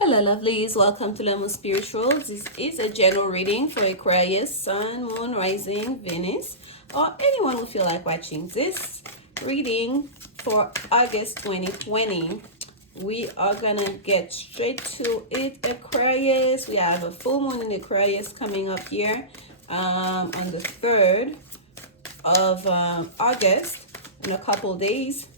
Hello, lovelies. Welcome to Lanmouspiritual. This is a general reading for Aquarius, Sun, Moon, Rising, Venus, or anyone who feel like watching this reading for August 2020. We are gonna get straight to it, Aquarius. We have a full moon in Aquarius coming up here on the 3rd of August in a couple days,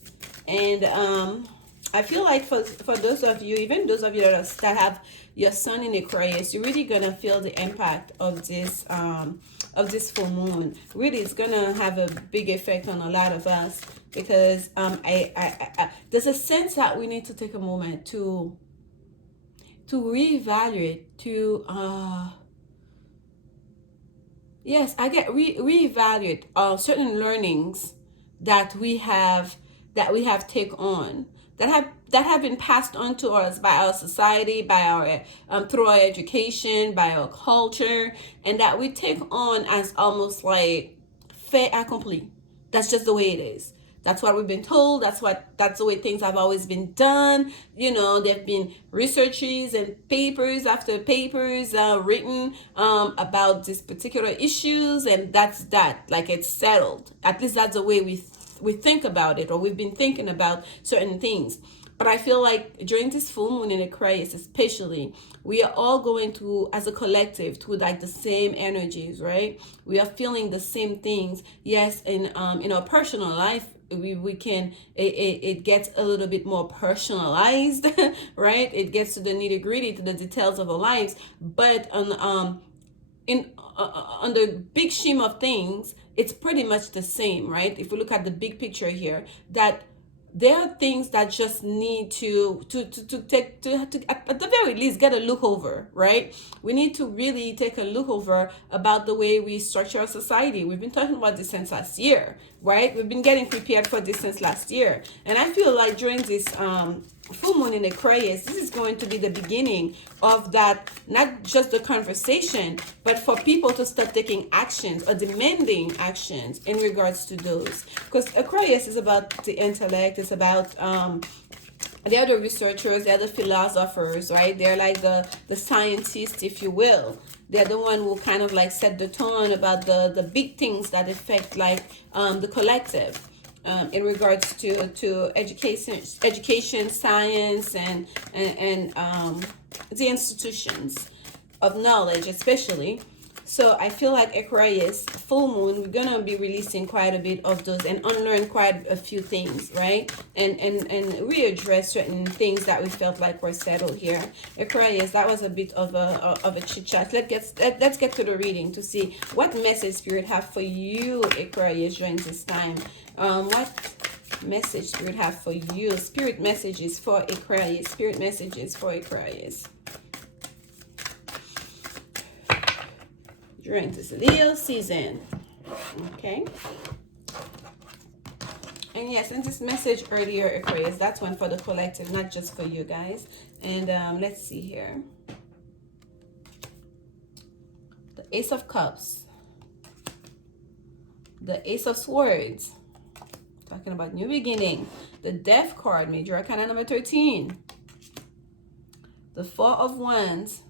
and I feel like for those of you, even those of you that have your sun in Aquarius, you're really gonna feel the impact of this full moon. Really, it's gonna have a big effect on a lot of us because there's a sense that we need to take a moment to reevaluate, yes, I get reevaluate certain learnings that we have take on that have been passed on to us by our society, by our through our education, by our culture, and that we take on as almost like fait accompli. That's just the way it is. That's what we've been told. That's the way things have always been done. You know, there've been researches and papers after papers written about these particular issues, and that's that. Like, it's settled. At least that's the way we think about it, or we've been thinking about certain things. But I feel like during this full moon in Aquarius especially, we are all going to, as a collective, to like the same energies, right? We are feeling the same things. Yes, in our personal life, we can, it gets a little bit more personalized, right? It gets to the nitty gritty, to the details of our lives. But on the big scheme of things, it's pretty much the same, right? If we look at the big picture here, that there are things that just need to take to at the very least get a look over, right? We need to really take a look over about the way we structure our society. We've been talking about this since last year, right? We've been getting prepared for this since last year, and I feel like during this full moon in Aquarius, this is going to be the beginning of that, not just the conversation, but for people to start taking actions or demanding actions in regards to those. Because Aquarius is about the intellect, it's about the other researchers, the other philosophers, right? They're like the scientists, if you will. They're the one who kind of like set the tone about the big things that affect like the collective. In regards to education, science, and the institutions of knowledge, especially. So I feel like Aquarius full moon, we're gonna be releasing quite a bit of those and unlearn quite a few things, right? And readdress certain things that we felt like were settled here. Aquarius, that was a bit of a chit chat. Let's get to the reading to see what message Spirit have for you, Aquarius, during this time. What message Spirit have for you? Spirit messages for Aquarius. Spirit messages for Aquarius during this Leo season. Okay. And yes, and this message earlier, Aquarius, that's one for the collective, not just for you guys. And let's see here. The Ace of Cups. The Ace of Swords. Talking about new beginning. The Death card, Major Arcana number 13. The Four of Wands.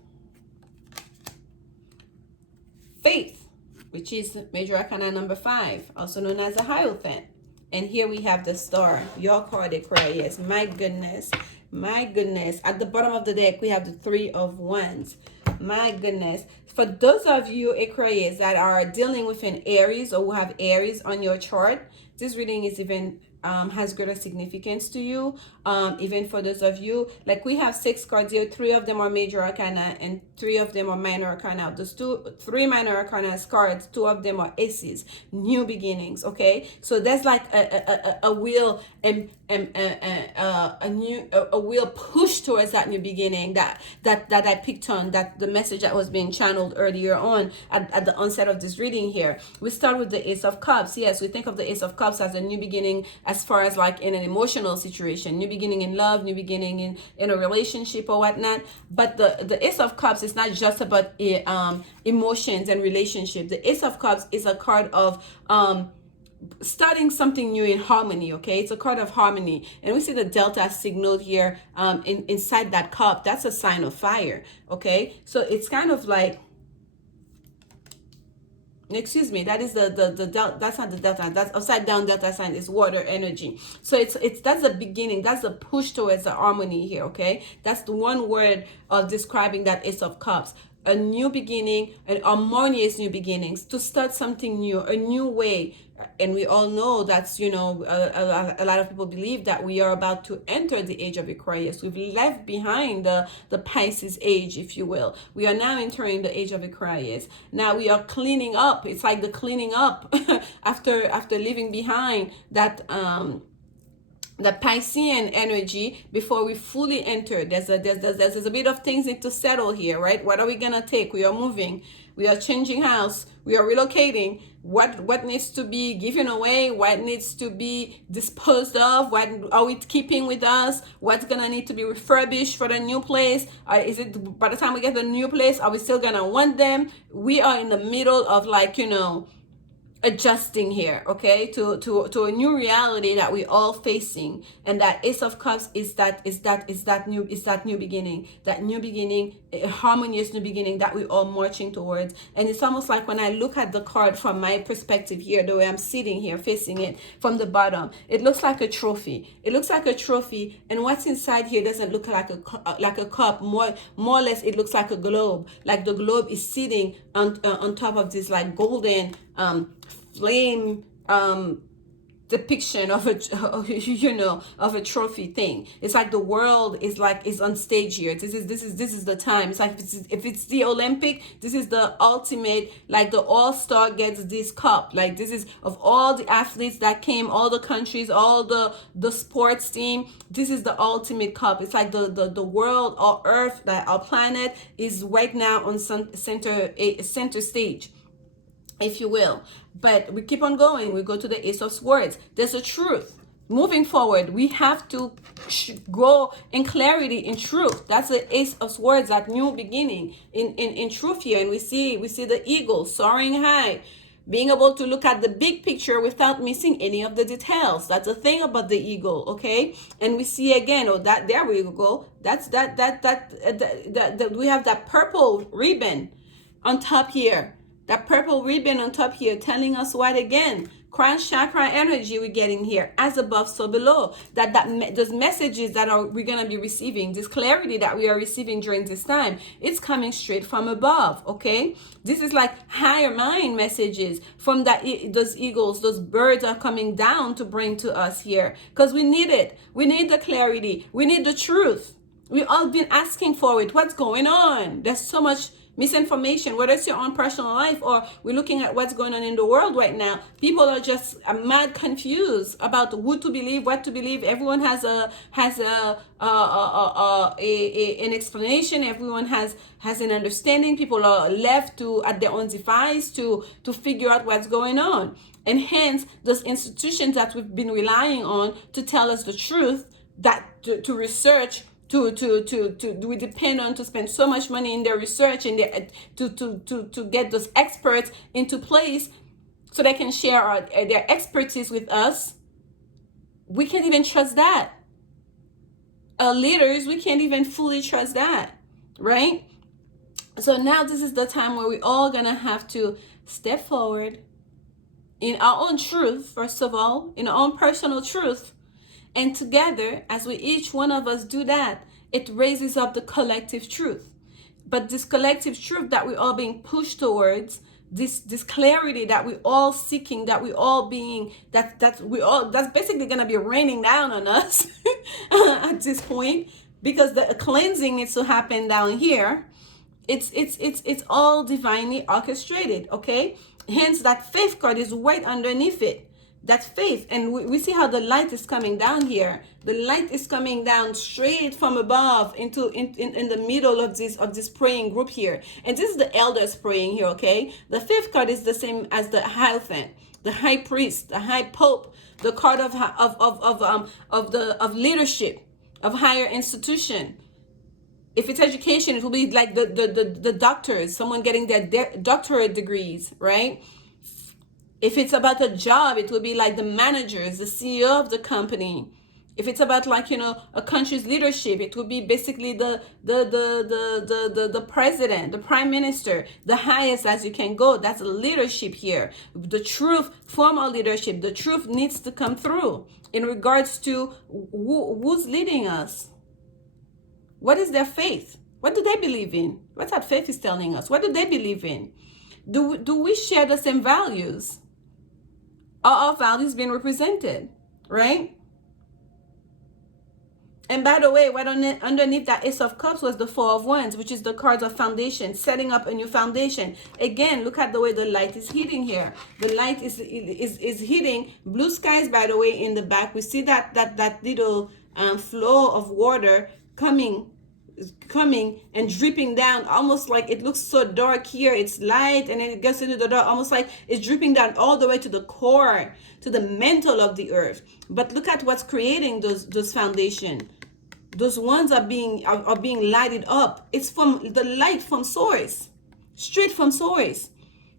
Faith, which is Major Arcana number 5, also known as the Hierophant. And here we have the Star, your card, Aquarius. My goodness, my goodness. At the bottom of the deck, we have the Three of Wands. My goodness. For those of you, Aquarius, that are dealing with an Aries or who have Aries on your chart, this reading is even has greater significance to you. Even for those of you, like we have 6 cards here, 3 of them are Major Arcana and 3 of them are Minor Arcana. Those 3 Minor Arcana cards, 2 of them are Aces, new beginnings. Okay, so there's like a wheel and a wheel push towards that new beginning that I picked on, that the message that was being channeled earlier on at the onset of this reading here. We start with the Ace of Cups. Yes, we think of the Ace of Cups as a new beginning as far as like in an emotional situation, new beginning in love, new beginning in a relationship or whatnot. But the Ace of Cups is not just about emotions and relationship. The Ace of Cups is a card of starting something new in harmony. Okay, it's a card of harmony, and we see the delta signal here inside that cup. That's a sign of fire. Okay, so it's kind of like, excuse me, that is the delta. That's not the delta, that's upside down delta sign, is water energy. So it's that's the beginning, that's the push towards the harmony here. Okay, that's the one word of describing that Ace of Cups. A new beginning, an harmonious new beginnings, to start something new, a new way. And we all know that's, you know, a lot of people believe that we are about to enter the age of Aquarius. We've left behind the Pisces age, if you will. We are now entering the age of Aquarius. Now we are cleaning up. It's like the cleaning up after leaving behind that the Piscean energy before we fully enter. There's a bit of things need to settle here, right? What are we gonna take? We are moving, we are changing house, we are relocating. What needs to be given away? What needs to be disposed of? What are we keeping with us? What's gonna need to be refurbished for the new place? Is it, by the time we get the new place, are we still gonna want them? We are in the middle of, like, you know, adjusting here, okay, to a new reality that we all facing. And that Ace of Cups is that new beginning, a harmonious new beginning that we all marching towards. And it's almost like, when I look at the card from my perspective here, the way I'm sitting here facing it from the bottom, it looks like a trophy. It looks like a trophy, and what's inside here doesn't look like a cup. More or less, it looks like a globe. Like the globe is sitting on top of this, like, golden flame depiction of a of a trophy thing. It's like the world is on stage here. This is the time. It's like, if it's the Olympic, this is the ultimate, like the all-star gets this cup. Like, this is, of all the athletes that came, all the countries, all the sports team, this is the ultimate cup. It's like the world, our earth, that our planet is right now on center stage, if you will. But we keep on going. We go to the Ace of Swords. There's a truth. Moving forward, we have to grow in clarity, in truth. That's the Ace of Swords, that new beginning in truth here. And we see the eagle soaring high, being able to look at the big picture without missing any of the details. That's the thing about the eagle, okay? And we see again, that there we go. That's that we have that purple ribbon on top here. That purple ribbon on top here telling us what again? Crown chakra energy we're getting here, as above so below. Those messages that we're gonna be receiving, this clarity that we are receiving during this time, it's coming straight from above. Okay, this is like higher mind messages from those eagles, those birds are coming down to bring to us here, because we need it. We need the clarity. We need the truth. We all been asking for it. What's going on? There's so much misinformation, whether it's your own personal life or we're looking at what's going on in the world right now. People are just mad confused about who to believe, what to believe. Everyone has an explanation. Everyone has an understanding. People are left at their own device to figure out what's going on. And hence, those institutions that we've been relying on to tell us the truth, that to research, we depend on, to spend so much money in their research and to get those experts into place so they can share their expertise with us. We can't even trust that. Our leaders, we can't even fully trust that, right? So now this is the time where we all gonna have to step forward in our own truth, first of all, in our own personal truth. And together, as we each one of us do that, it raises up the collective truth. But this collective truth that we're all being pushed towards, this clarity that we're all seeking, that we're all being, that's basically gonna be raining down on us at this point, because the cleansing needs to happen down here. It's all divinely orchestrated, okay? Hence, that faith card is right underneath it. That faith, and we see how the light is coming down here. The light is coming down straight from above in the middle of this praying group here. And this is the elders praying here, okay? The fifth card is the same as the Hierophant, the high priest, the high pope, the card of leadership, of higher institution. If it's education, it will be like the doctors, someone getting their doctorate degrees, right? If it's about a job, it will be like the managers, the CEO of the company. If it's about, like, a country's leadership, it will be basically the president, the prime minister, the highest as you can go. That's leadership here. The truth, formal leadership, the truth needs to come through in regards to who's leading us. What is their faith? What do they believe in? What that faith is telling us? What do they believe in? Do we share the same values? Are our values being represented? Right? And by the way, right underneath that Ace of Cups was the Four of Wands, which is the cards of foundation, setting up a new foundation. Again, look at the way the light is hitting here. The light is hitting blue skies, by the way, in the back. We see that little flow of water coming and dripping down, almost like it looks so dark here. It's light, and then it gets into the dark, almost like it's dripping down all the way to the core, to the mantle of the earth. But look at what's creating those foundation. Those ones are being lighted up. It's from the light from source, straight from source.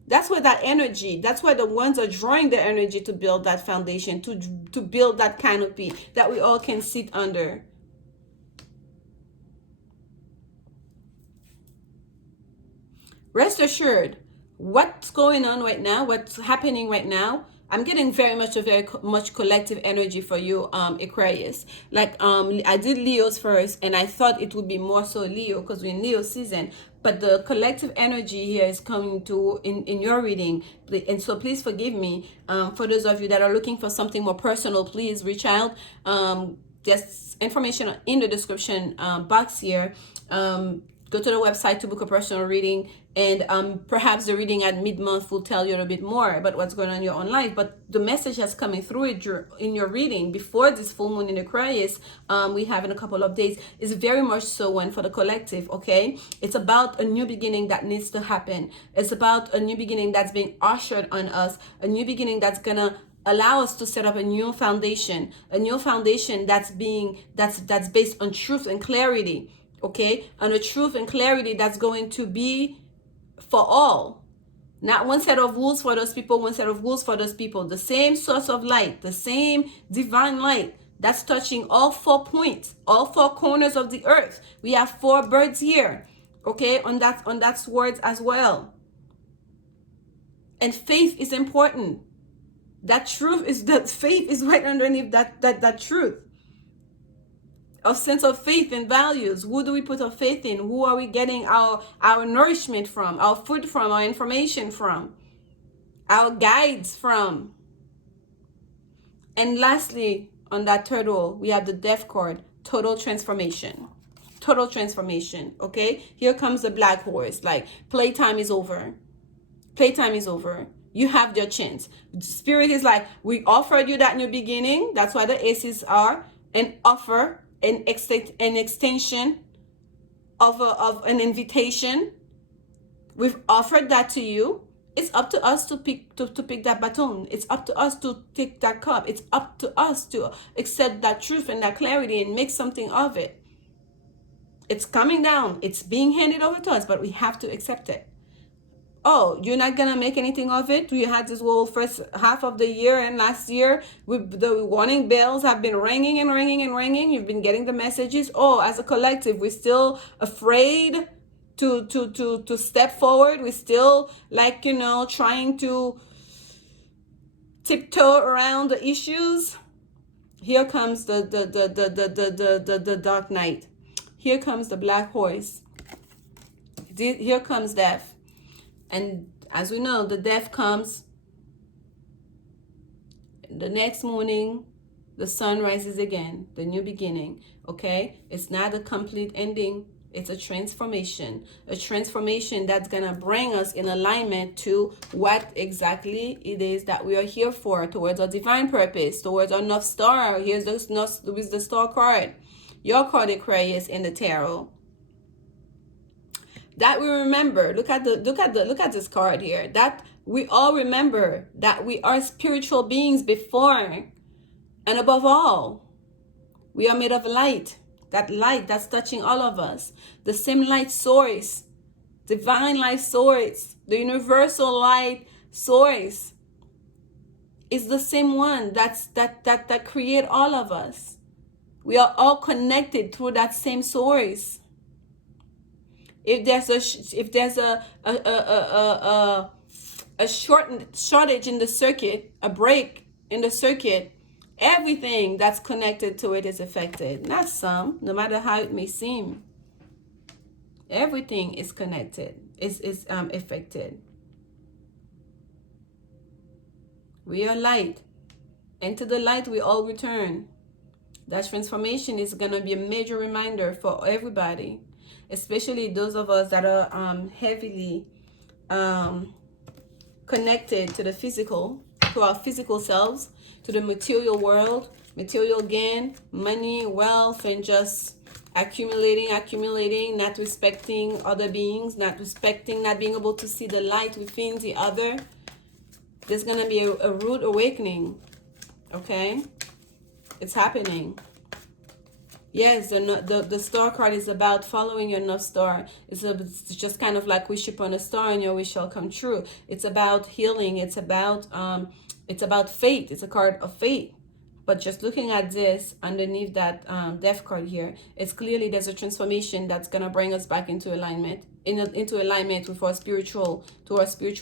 That's where that energy, that's where the ones are drawing the energy to build that foundation, to build that canopy that we all can sit under. Rest assured, what's going on right now, what's happening right now, I'm getting very much collective energy for you, Aquarius. Like, I did Leo's first, and I thought it would be more so Leo because we're in Leo season. But the collective energy here is coming to in your reading, and so please forgive me. For those of you that are looking for something more personal, please reach out. There's information in the description box here. Go to the website to book a personal reading, and perhaps the reading at mid-month will tell you a little bit more about what's going on in your own life. But the message that's coming through it in your reading before this full moon in Aquarius, we have in a couple of days, is very much so one for the collective. Okay, it's about a new beginning that needs to happen. It's about a new beginning that's being ushered on us, a new beginning that's gonna allow us to set up a new foundation that's based on truth and clarity. Okay, and a truth and clarity that's going to be for all, not one set of rules for those people, one set of rules for those people. The same source of light, the same divine light that's touching all 4 points, all 4 corners of the earth. We have 4 birds here, okay, on that words as well. And faith is important. That faith is right underneath that truth. A sense of faith and values. Who do we put our faith in? Who are we getting our nourishment from, our food from, our information from, our guides from? And lastly, on that turtle, we have the Death card, total transformation. Total transformation, okay? Here comes the black horse, like playtime is over. Playtime is over. You have your chance. Spirit is like, we offered you that new beginning. That's why the aces are an offer, an extension of an invitation. We've offered that to you. It's up to us to pick that baton. It's up to us to take that cup. It's up to us to accept that truth and that clarity and make something of it. It's coming down. It's being handed over to us, but we have to accept it. Oh, you're not gonna make anything of it? You had this whole first half of the year, and last year the warning bells have been ringing and ringing and ringing. You've been getting the messages. Oh, as a collective, we're still afraid to step forward. We're still, like, trying to tiptoe around the issues. Here comes the dark night. Here comes the black horse. Here comes death. And as we know, the death comes the next morning. The sun rises again, the new beginning. Okay, it's not a complete ending. It's a transformation that's gonna bring us in alignment to what exactly it is that we are here for, towards our divine purpose, towards our North Star. Here's the star card, your card, Aquarius, in the tarot. That we remember, look at this card here, that we all remember that we are spiritual beings before and above all. We are made of light, that light that's touching all of us, the same light source, divine light source, the universal light source is the same one that create all of us. We are all connected through that same source. If there's a shortage in the circuit, a break in the circuit, everything that's connected to it is affected. Not some, no matter how it may seem. Everything is connected, is affected. We are light. Into the light we all return. That transformation is going to be a major reminder for everybody, especially those of us that are heavily connected to the physical, to our physical selves, to the material world, material gain, money, wealth, and just accumulating, not respecting other beings, not being able to see the light within the other. There's going to be a rude awakening, okay? It's happening. Yes, the star card is about following your North Star. It's just kind of like wish upon a star and your wish shall come true. It's about healing. It's about fate. It's a card of fate. But just looking at this underneath that death card here, it's clearly there's a transformation that's gonna bring us back into alignment, into alignment with our spiritual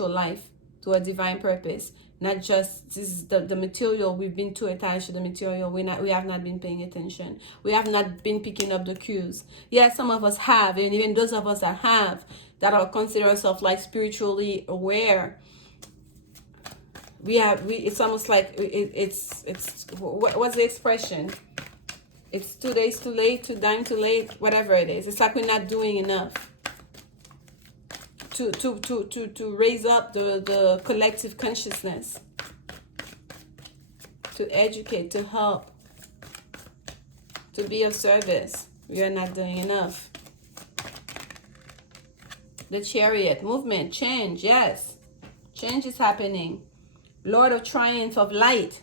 life, to our divine purpose. Not just this is the material. We've been too attached to the material. We have not been paying attention. We have not been picking up the cues. Yes, some of us have, and even those of us that have, that are consider ourselves like spiritually aware. It's almost like it's what's the expression? It's 2 days too late, 2 dime too late, whatever it is. It's like we're not doing enough to raise up the collective consciousness, to educate, to help, to be of service. We are not doing enough. The Chariot, movement, change, yes. Change is happening. Lord of Triumph of Light.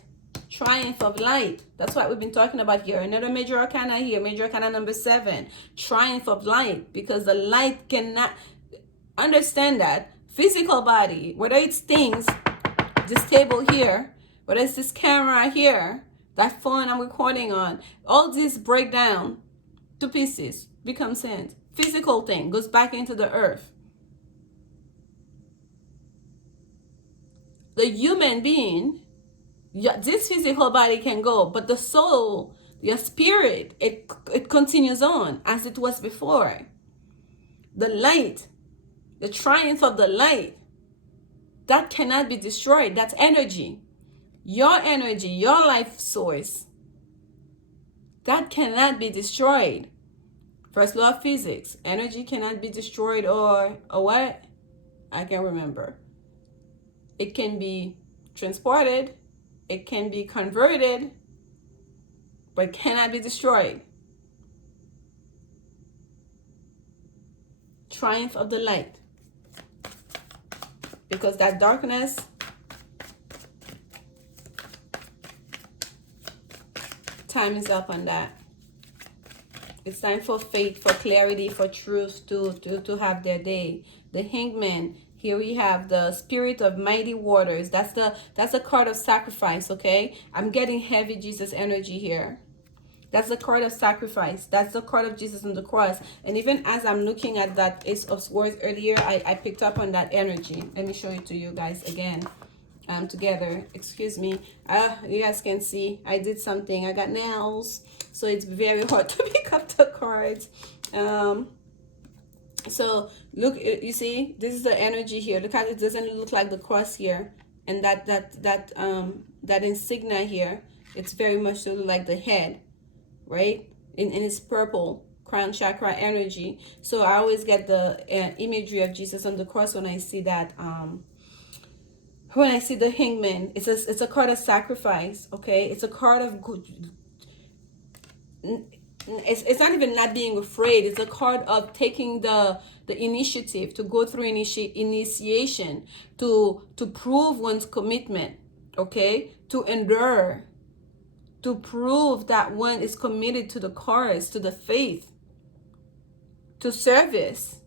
Triumph of Light. That's what we've been talking about here. Another major arcana here. Major arcana number 7. Triumph of Light. Because the light cannot... Understand that physical body, whether it's things, this table here, whether it's this camera here, that phone I'm recording on, all this break down to pieces, become sand. Physical thing goes back into the earth. The human being, this physical body can go, but the soul, your spirit, it continues on as it was before. The light, the triumph of the light, that cannot be destroyed. That's energy. Your energy, your life source, that cannot be destroyed. First law of physics, energy cannot be destroyed or what? I can't remember. It can be transported, it can be converted, but it cannot be destroyed. Triumph of the light. Because that darkness, time is up on that. It's time for faith, for clarity, for truth to have their day. The Hangman, here we have the Spirit of Mighty Waters. That's the card of sacrifice, okay? I'm getting heavy Jesus energy here. That's the card of sacrifice. That's the card of Jesus on the cross. And even as I'm looking at that Ace of Swords earlier, I picked up on that energy. Let me show it to you guys again. Together. Excuse me. You guys can see I did something. I got nails. So it's very hard to pick up the cards. So look, you see, this is the energy here. Look at it. Doesn't look like the cross here. And that insignia here, it's very much like the head. Right, in its purple crown chakra energy. So I always get the imagery of Jesus on the cross when I see that. When I see the Hangman, it's a card of sacrifice. Okay, it's a card of good. It's not even not being afraid. It's a card of taking the initiative to go through initiation, to prove one's commitment. Okay, to endure. To prove that one is committed to the cause, to the faith, to service.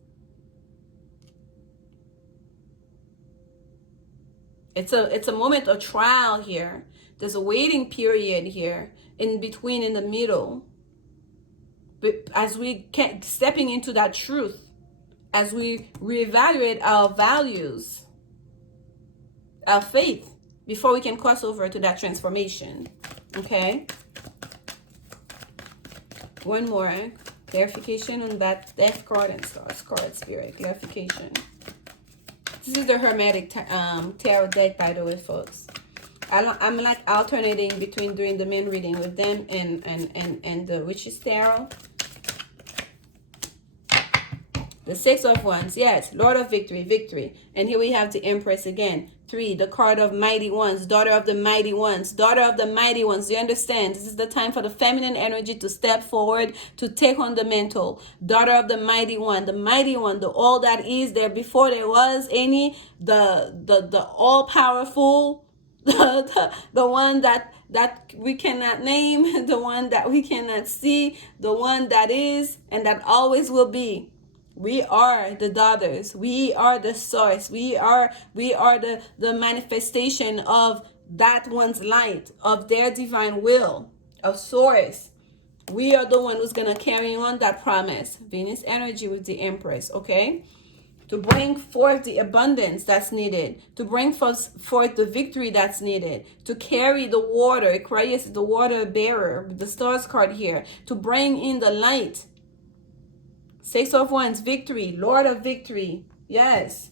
It's a moment of trial here. There's a waiting period here in between, in the middle. But as we keep stepping into that truth, as we reevaluate our values, our faith, before we can cross over to that transformation. Okay? One more clarification on that Death card and Stars card, Spirit. Clarification. This is the Hermetic Tarot deck, by the way, folks. I'm like alternating between doing the main reading with them and the Witch's Tarot. The Six of Wands, yes, Lord of Victory, victory. And here we have the Empress again. 3, the card of Mighty Ones, Daughter of the Mighty Ones, Daughter of the Mighty Ones. Do you understand? This is the time for the feminine energy to step forward, to take on the mental. Daughter of the Mighty One, the all that is there before there was any, the all-powerful, the one that we cannot name, the one that we cannot see, the one that is and that always will be. We are the daughters. We are the source. We are the manifestation of that one's light, of their divine will, of source. We are the one who's going to carry on that promise. Venus energy with the Empress, okay? To bring forth the abundance that's needed, to bring forth the victory that's needed, to carry the water. Aquarius is the water bearer, the Stars card here, to bring in the light. Six of Wands, victory, Lord of Victory. Yes.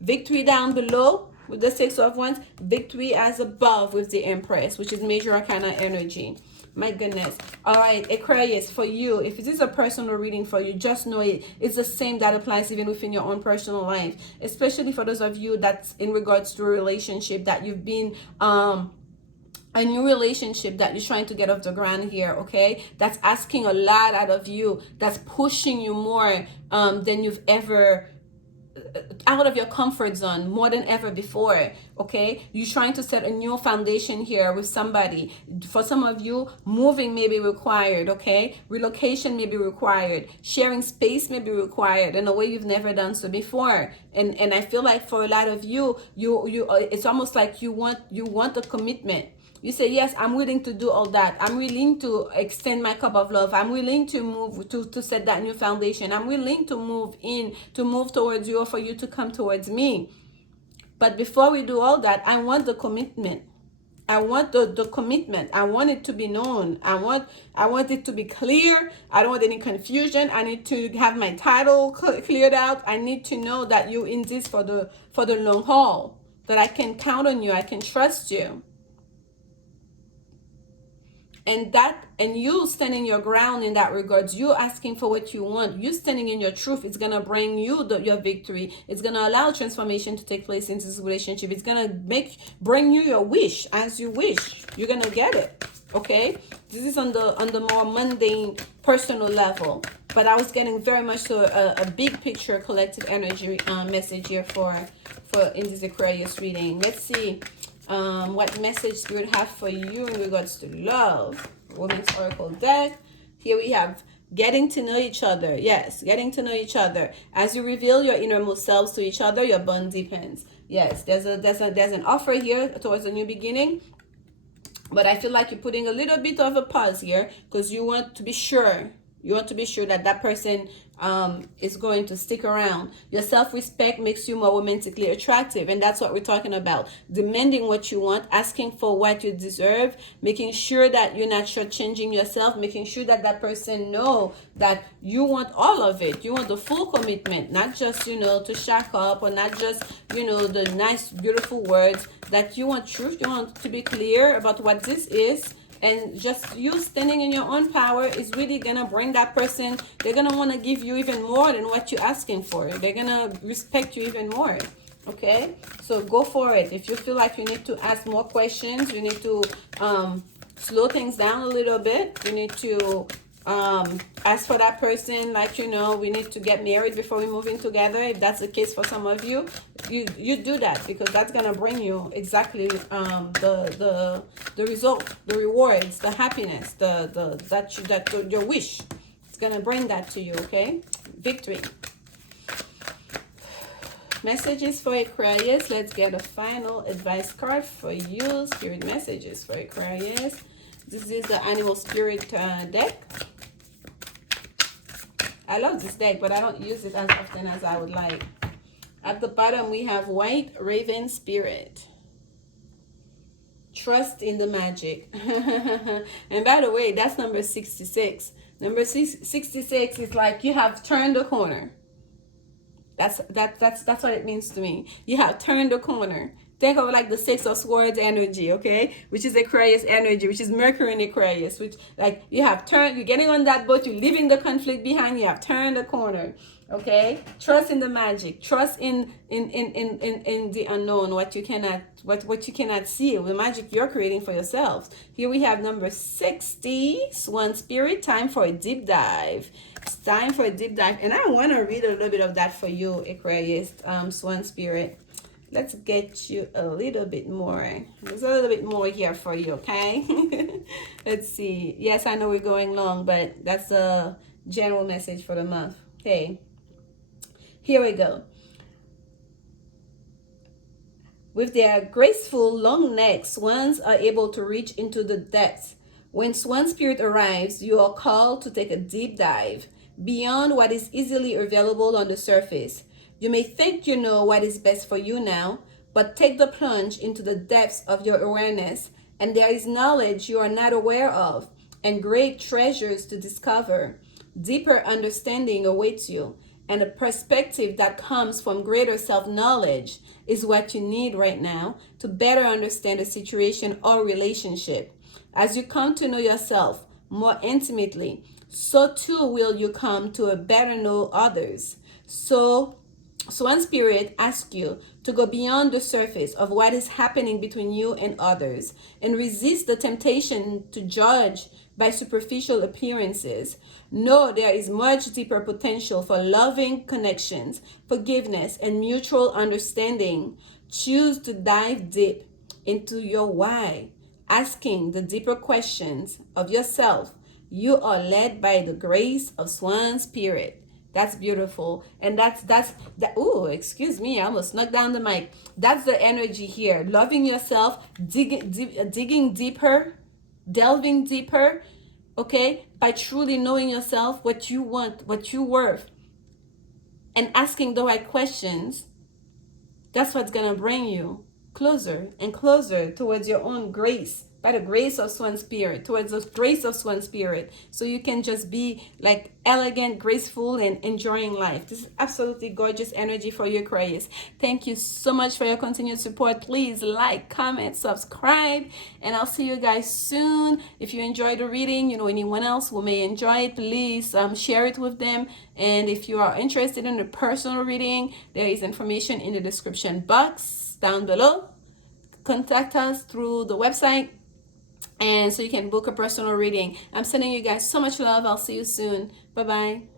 Victory down below with the Six of Wands. Victory as above with the Empress, which is major arcana energy. My goodness. All right, Aquarius, for you, if this is a personal reading for you, just know it's the same that applies even within your own personal life. Especially for those of you that's in regards to a relationship that you've been a new relationship that you're trying to get off the ground here, okay? That's asking a lot out of you. That's pushing you more than you've ever, out of your comfort zone, more than ever before, okay? You're trying to set a new foundation here with somebody. For some of you, moving may be required, okay? Relocation may be required. Sharing space may be required in a way you've never done so before. And I feel like for a lot of you, it's almost like you want a commitment. You say, yes, I'm willing to do all that. I'm willing to extend my cup of love. I'm willing to move, to set that new foundation. I'm willing to move towards you, or for you to come towards me. But before we do all that, I want the commitment. I want the commitment. I want it to be known. I want it to be clear. I don't want any confusion. I need to have my title cleared out. I need to know that you're in this for the long haul, that I can count on you. I can trust you. And you standing your ground in that regards, you asking for what you want, you standing in your truth, it's going to bring you your victory. It's going to allow transformation to take place in this relationship. It's going to bring you your wish as you wish. You're going to get it. Okay? This is on the more mundane, personal level. But I was getting very much so a big picture, collective energy message here for in this Aquarius reading. Let's see. What message Spirit have for you in regards to love. Women's Oracle deck. Here we have getting to know each other. Yes, getting to know each other. As you reveal your innermost selves to each other, your bond deepens. Yes, there's an offer here towards a new beginning. But I feel like you're putting a little bit of a pause here because you want to be sure. You want to be sure that that person is going to stick around. Your self-respect makes you more romantically attractive, and that's what we're talking about. Demanding what you want, asking for what you deserve, making sure that you're not shortchanging yourself, making sure that that person know that you want all of it. You want the full commitment, not just, to shack up, or not just, the nice, beautiful words. That you want truth. You want to be clear about what this is. And just you standing in your own power is really going to bring that person. They're going to want to give you even more than what you're asking for. They're going to respect you even more. Okay? So go for it. If you feel like you need to ask more questions, you need to slow things down a little bit. You need to ask for that person, like, we need to get married before we move in together. If that's the case for some of you, you do that, because that's gonna bring you exactly the result, the rewards, the happiness, your wish. It's gonna bring that to you. Okay, victory. Messages for Aquarius. Let's get a final advice card for you. Spirit messages for Aquarius. This is the Animal Spirit deck. I love this deck, but I don't use it as often as I would like. At the bottom, we have White Raven Spirit. Trust in the magic. And by the way, that's number 66. Number 66 is like you have turned the corner. That's what it means to me. You have turned the corner. Think of like the Six of Swords energy, okay? Which is Aquarius energy, which is Mercury in Aquarius, which like you have turned, you're getting on that boat, you're leaving the conflict behind, you have turned the corner, okay? Trust in the magic, trust in the unknown, what you cannot see, the magic you're creating for yourselves. Here we have number 60, Swan Spirit, time for a deep dive. It's time for a deep dive, and I want to read a little bit of that for you, Aquarius, Swan Spirit. Let's get you a little bit more. There's a little bit more here for you, okay? Let's see. Yes, I know we're going long, but that's a general message for the month. Okay, here we go. With their graceful long necks, swans are able to reach into the depths. When Swan Spirit arrives, you are called to take a deep dive beyond what is easily available on the surface. You may think you know what is best for you now, but take the plunge into the depths of your awareness, and there is knowledge you are not aware of, and great treasures to discover. Deeper understanding awaits you, and a perspective that comes from greater self-knowledge is what you need right now to better understand a situation or relationship. As you come to know yourself more intimately, so too will you come to better know others. So Swan Spirit asks you to go beyond the surface of what is happening between you and others and resist the temptation to judge by superficial appearances. Know there is much deeper potential for loving connections, forgiveness, and mutual understanding. Choose to dive deep into your why, asking the deeper questions of yourself. You are led by the grace of Swan Spirit. That's beautiful. And that's that. Oh, excuse me, I almost knocked down the mic. That's the energy here. Loving yourself, digging deeper, delving deeper, okay? By truly knowing yourself, what you want, what you're worth, and asking the right questions. That's what's gonna bring you closer and closer towards your own grace, by the grace of Swan Spirit, towards the grace of Swan Spirit, so you can just be like elegant, graceful, and enjoying life. This is absolutely gorgeous energy for you, Aquarius. Thank you so much for your continued support. Please like, comment, subscribe, and I'll see you guys soon. If you enjoyed the reading, you know anyone else who may enjoy it, please share it with them. And if you are interested in a personal reading, there is information in the description box down below. Contact us through the website, and so you can book a personal reading. I'm sending you guys so much love. I'll see you soon. Bye-bye.